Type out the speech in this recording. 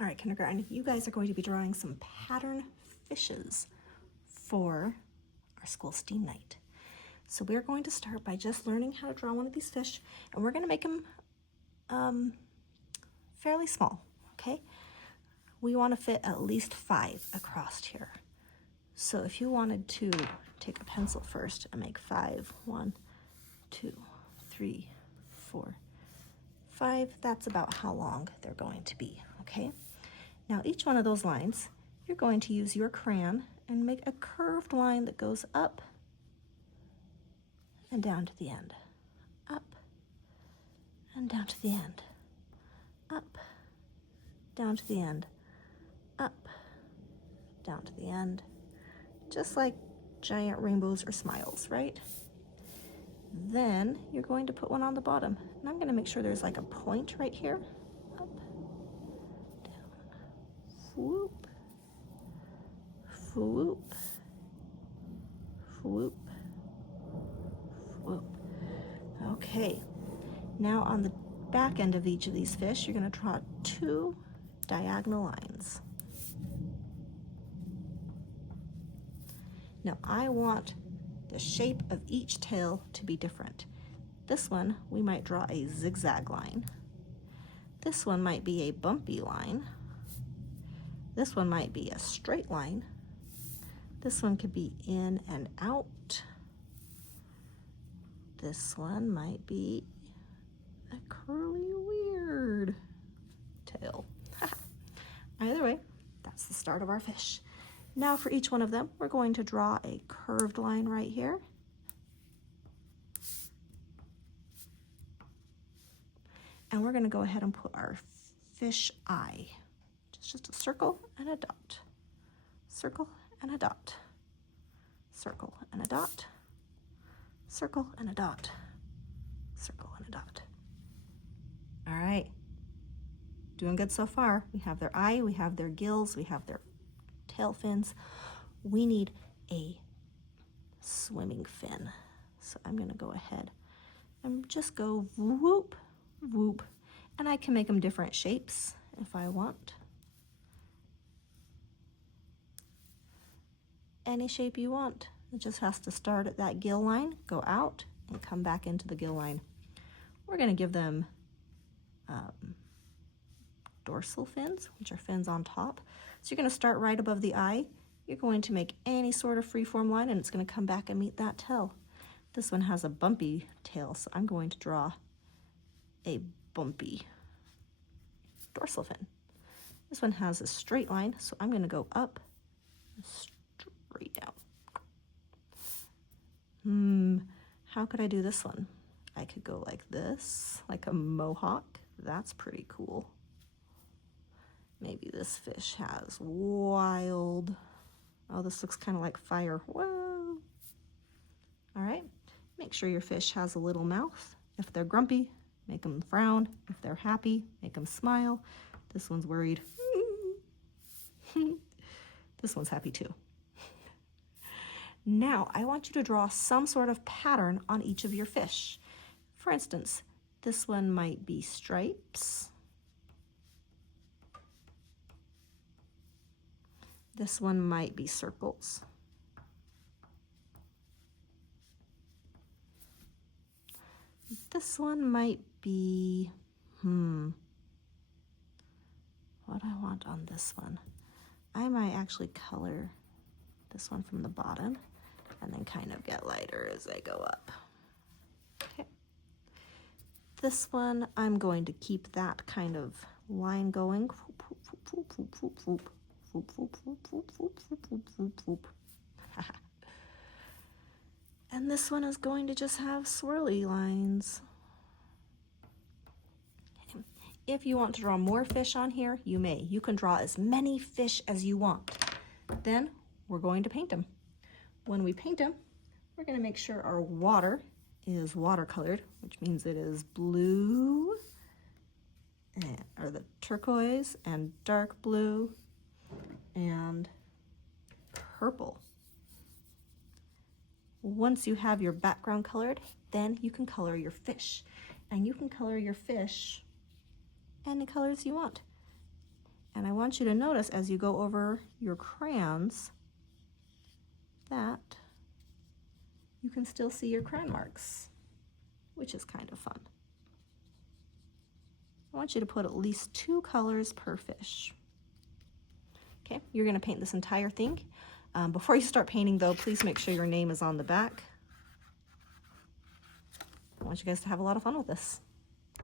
All right, kindergarten, you guys are going to be drawing some pattern fishes for our school STEAM night. So we're going to start by just learning how to draw one of these fish, and we're going to make them fairly small, okay? We want to fit at least 5 across here. So if you wanted to take a pencil first and make 5, 1, 2, 3, 4, 5, that's about how long they're going to be, okay? Now each one of those lines, you're going to use your crayon and make a curved line that goes up and down to the end, up and down to the end, up, down to the end, up, down to the end, just like giant rainbows or smiles, right? Then you're going to put one on the bottom, and I'm going to make sure there's like a point right here, up, down, whoop, whoop, whoop, whoop. Okay, now on the back end of each of these fish, you're going to draw 2 diagonal lines. Now I want the shape of each tail to be different. This one, we might draw a zigzag line. This one might be a bumpy line. This one might be a straight line. This one could be in and out. This one might be a curly weird tail. Either way, that's the start of our fish. Now for each one of them, we're going to draw a curved line right here. And we're going to go ahead and put our fish eye. Just a circle and a dot. Circle and a dot. Circle and a dot. Circle and a dot. Circle and a dot. All right. Doing good so far. We have their eye, we have their gills, we have their tail fins. We need a swimming fin. So I'm going to go ahead and just go whoop, whoop. And I can make them different shapes if I want. Any shape you want. It just has to start at that gill line, go out, and come back into the gill line. We're going to give them dorsal fins, which are fins on top. So you're going to start right above the eye. You're going to make any sort of freeform line, and it's going to come back and meet that tail. This one has a bumpy tail, so I'm going to draw a bumpy dorsal fin. This one has a straight line, so I'm going to go up, straight down. How could I do this one? I could go like this, like a mohawk. That's pretty cool. Maybe this fish has wild. Oh, this looks kind of like fire. Whoa. All right. Make sure your fish has a little mouth. If they're grumpy, make them frown. If they're happy, make them smile. This one's worried. This one's happy too. Now, I want you to draw some sort of pattern on each of your fish. For instance, this one might be stripes. This one might be circles. This one might be, what do I want on this one? I might actually color this one from the bottom and then kind of get lighter as I go up. Okay. This one, I'm going to keep that kind of line going. And this one is going to just have swirly lines. If you want to draw more fish on here, you may. You can draw as many fish as you want. Then we're going to paint them. When we paint them, we're going to make sure our water is watercolored, which means it is blue, or the turquoise and dark blue and purple. Once you have your background colored, then you can color your fish. And you can color your fish any colors you want. And I want you to notice as you go over your crayons that you can still see your crayon marks, which is kind of fun. I want you to put at least 2 colors per fish. Okay, you're gonna paint this entire thing. Before you start painting though, please make sure your name is on the back. I want you guys to have a lot of fun with this.